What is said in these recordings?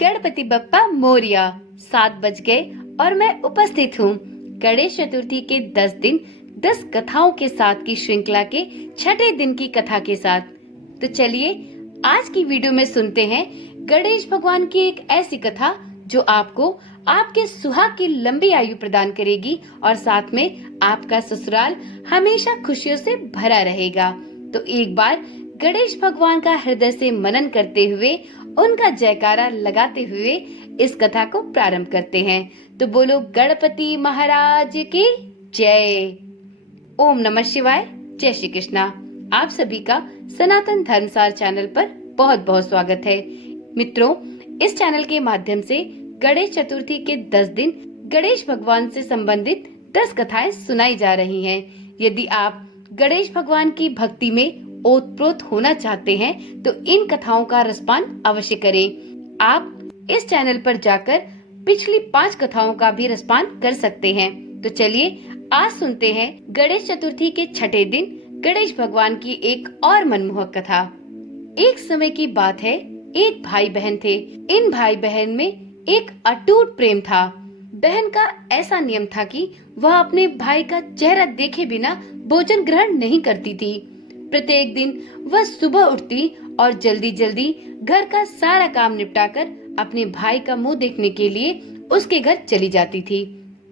गणपति बप्पा मोरिया। 7 बज गए और मैं उपस्थित हूँ गणेश चतुर्थी के 10 दिन 10 कथाओं के साथ की श्रृंखला के छठे दिन की कथा के साथ। तो चलिए आज की वीडियो में सुनते हैं गणेश भगवान की एक ऐसी कथा जो आपको आपके सुहाग की लंबी आयु प्रदान करेगी और साथ में आपका ससुराल हमेशा खुशियों से भरा रहेगा। तो एक बार गणेश भगवान का हृदय से मनन करते हुए, उनका जयकारा लगाते हुए इस कथा को प्रारंभ करते हैं। तो बोलो गणपति महाराज की जय। ओम नमः शिवाय। जय श्री कृष्णा। आप सभी का सनातन धर्मसार चैनल पर बहुत बहुत स्वागत है। मित्रों, इस चैनल के माध्यम से गणेश चतुर्थी के 10 दिन गणेश भगवान से संबंधित 10 कथाएं सुनाई जा रही हैं। यदि आप गणेश भगवान की भक्ति में ओतप्रोत होना चाहते हैं तो इन कथाओं का रसपान अवश्य करें। आप इस चैनल पर जाकर पिछली 5 कथाओं का भी रसपान कर सकते हैं। तो चलिए आज सुनते हैं गणेश चतुर्थी के छठे दिन गणेश भगवान की एक और मनमोहक कथा। एक समय की बात है, एक भाई बहन थे। इन भाई बहन में एक अटूट प्रेम था। बहन का ऐसा नियम था कि वह अपने भाई का चेहरा देखे बिना भोजन ग्रहण नहीं करती थी। प्रत्येक दिन वह सुबह उठती और जल्दी जल्दी घर का सारा काम निपटाकर अपने भाई का मुंह देखने के लिए उसके घर चली जाती थी।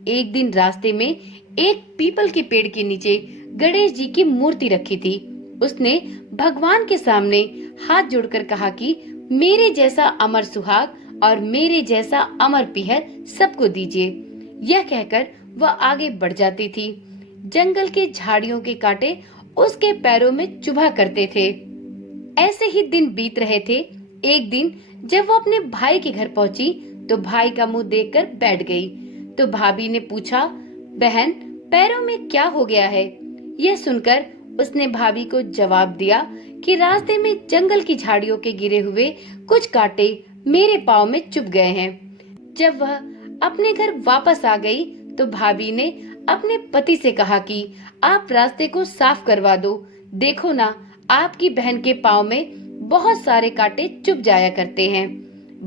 एक दिन रास्ते में एक पीपल के पेड़ के नीचे गणेश जी की मूर्ति रखी थी। उसने भगवान के सामने हाथ जोड़कर कहा कि मेरे जैसा अमर सुहाग और मेरे जैसा अमर पीहर सबको दीजिए। यह कहकर वह आगे बढ़ जाती थी। जंगल के झाड़ियों के कांटे उसके पैरों में चुभा करते थे। ऐसे ही दिन बीत रहे थे। एक दिन जब वो अपने भाई के घर पहुंची तो भाई का मुंह देखकर बैठ गई। तो भाभी ने पूछा, बहन पैरों में क्या हो गया है? यह सुनकर उसने भाभी को जवाब दिया कि रास्ते में जंगल की झाड़ियों के गिरे हुए कुछ कांटे मेरे पाँव में चुभ गए हैं। जब वह अपने घर वापस आ गई तो भाभी ने अपने पति से कहा कि आप रास्ते को साफ करवा दो। देखो ना, आपकी बहन के पाँव में बहुत सारे कांटे चुभ जाया करते हैं।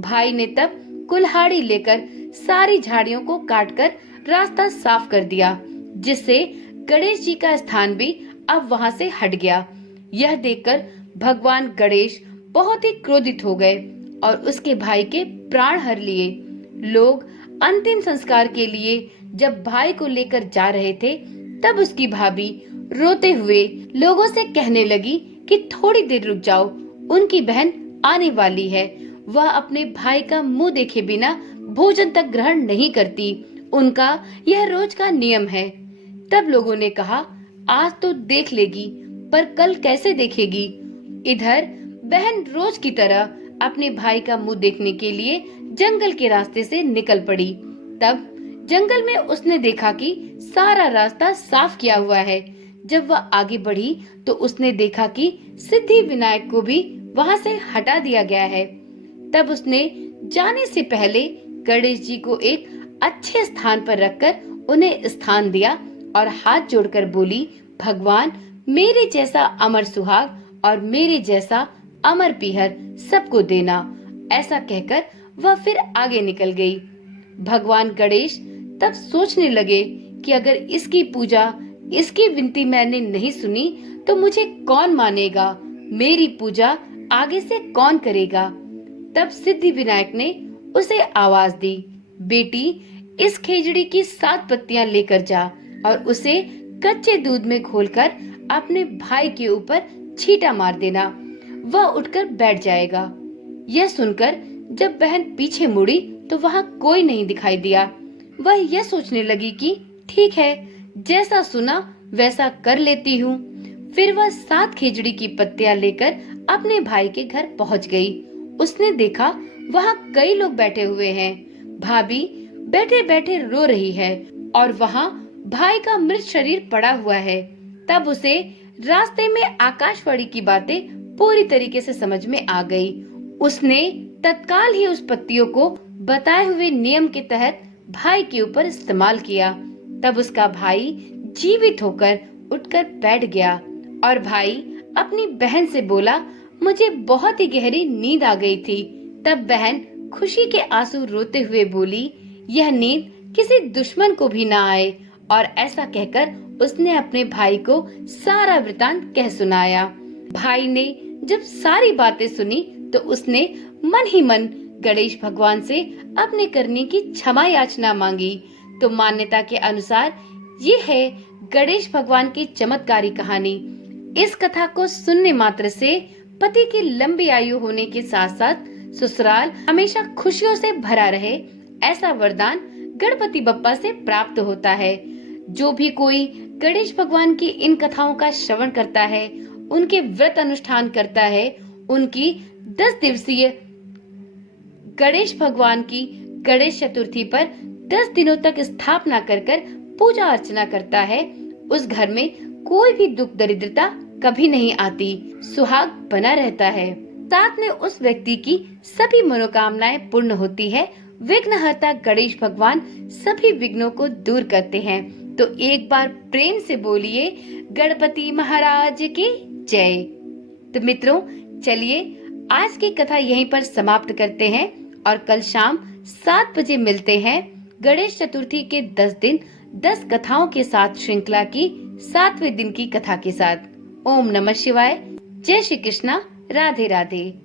भाई ने तब कुल्हाड़ी लेकर सारी झाड़ियों को काटकर रास्ता साफ कर दिया, जिससे गणेश जी का स्थान भी अब वहां से हट गया। यह देखकर भगवान गणेश बहुत ही क्रोधित हो गए और उसके भाई के प्राण हर लिए। लोग अंतिम संस्कार के लिए जब भाई को लेकर जा रहे थे तब उसकी भाभी रोते हुए लोगों से कहने लगी कि थोड़ी देर रुक जाओ, उनकी बहन आने वाली है। वह अपने भाई का मुंह देखे बिना भोजन तक ग्रहण नहीं करती। उनका यह रोज का नियम है। तब लोगों ने कहा, आज तो देख लेगी, पर कल कैसे देखेगी? इधर बहन रोज की तरह अपने भाई का मुंह देखने के लिए जंगल के रास्ते से निकल पड़ी। तब जंगल में उसने देखा कि सारा रास्ता साफ किया हुआ है। जब वह आगे बढ़ी तो उसने देखा कि सिद्धि विनायक को भी वहां से हटा दिया गया है। तब उसने जाने से पहले गणेश जी को एक अच्छे स्थान पर रखकर उन्हें स्थान दिया और हाथ जोड़कर बोली, भगवान मेरे जैसा अमर सुहाग और मेरे जैसा अमर पीहर सबको देना। ऐसा कहकर वह फिर आगे निकल गई। भगवान गणेश तब सोचने लगे कि अगर इसकी पूजा, इसकी विनती मैंने नहीं सुनी तो मुझे कौन मानेगा? मेरी पूजा आगे से कौन करेगा? तब सिद्धि विनायक ने उसे आवाज दी, बेटी इस खेजड़ी की 7 पत्तियां लेकर जा और उसे कच्चे दूध में घोलकर अपने भाई के ऊपर छींटा मार देना। वह उठकर बैठ जाएगा। यह सुनकर जब बहन पीछे मुड़ी तो वहां कोई नहीं दिखाई दिया। वह यह सोचने लगी कि ठीक है, जैसा सुना वैसा कर लेती हूँ। फिर वह 7 खेजड़ी की पत्तियां लेकर अपने भाई के घर पहुँच गई। उसने देखा वहाँ कई लोग बैठे हुए हैं। भाभी बैठे बैठे रो रही है और वहाँ भाई का मृत शरीर पड़ा हुआ है। तब उसे रास्ते में आकाशवाणी की बातें पूरी तरीके से समझ में आ गई। उसने तत्काल ही उस पत्तियों को बताए हुए नियम के तहत भाई के ऊपर इस्तेमाल किया। तब उसका भाई जीवित होकर उठकर बैठ गया और भाई अपनी बहन से बोला, मुझे बहुत ही गहरी नींद आ गई थी, तब बहन खुशी के आंसू रोते हुए बोली, यह नींद किसी दुश्मन को भी ना आए। और ऐसा कहकर उसने अपने भाई को सारा वृतांत कह सुनाया। भाई ने जब सारी बातें सुनी तो उसने मन ही मन गणेश भगवान से अपने करने की क्षमा याचना मांगी। तो मान्यता के अनुसार ये है गणेश भगवान की चमत्कारी कहानी। इस कथा को सुनने मात्र से पति की लंबी आयु होने के साथ साथ ससुराल हमेशा खुशियों से भरा रहे, ऐसा वरदान गणपति बप्पा से प्राप्त होता है। जो भी कोई गणेश भगवान की इन कथाओं का श्रवण करता है, उनके व्रत अनुष्ठान करता है, उनकी 10 दिवसीय गणेश भगवान की गणेश चतुर्थी पर 10 दिनों तक स्थापना कर पूजा अर्चना करता है, उस घर में कोई भी दुख दरिद्रता कभी नहीं आती, सुहाग बना रहता है। साथ में उस व्यक्ति की सभी मनोकामनाएं पूर्ण होती है। विघ्नहर्ता गणेश भगवान सभी विघ्नों को दूर करते हैं। तो एक बार प्रेम से बोलिए गणपति महाराज की जय। तो मित्रों, चलिए आज की कथा यहीं पर समाप्त करते हैं और कल शाम 7 बजे मिलते हैं गणेश चतुर्थी के 10 दिन 10 कथाओं के साथ श्रृंखला की 7वें दिन की कथा के साथ। ओम नमः शिवाय। जय श्री कृष्णा। राधे राधे।